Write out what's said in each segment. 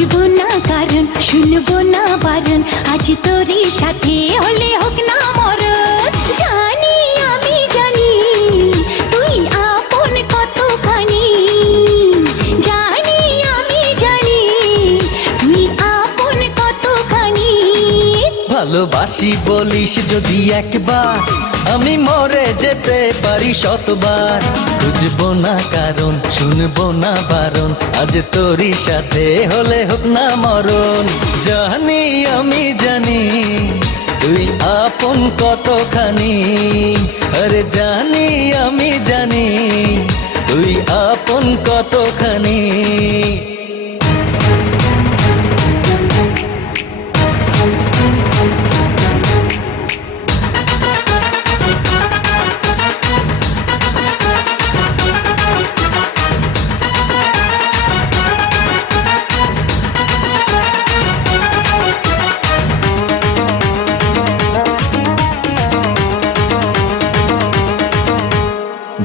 বুঝবো না কারণ, শুনবো না বারণ, আজ তোরই সাথে হলে হোক না মরণ। জানি আমি জানি তুই আপন কতখানি, জানি আমি জানি তুই আপন কতখানি। ভালোবাসি বলিস যদি একবার, আমি মরে যেতে পারি শতবার। বুঝবো না কারণ, শুনবো না বারণ, আজ তোরই সাথে হলে হোক না মরণ। জানি আমি জানি তুই আপন কতখানি, আরে জানি আমি জানি তুই আপন কতখানি।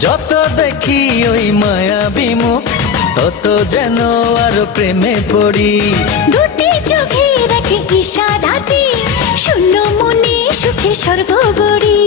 যত দেখি ওই মায়াবী মুখ, তত যেন আরো প্রেমে পড়ি। দুটি চোখে দেখে ইশারাতে, শূন্য মনে সুখে স্বর্গ গড়ি।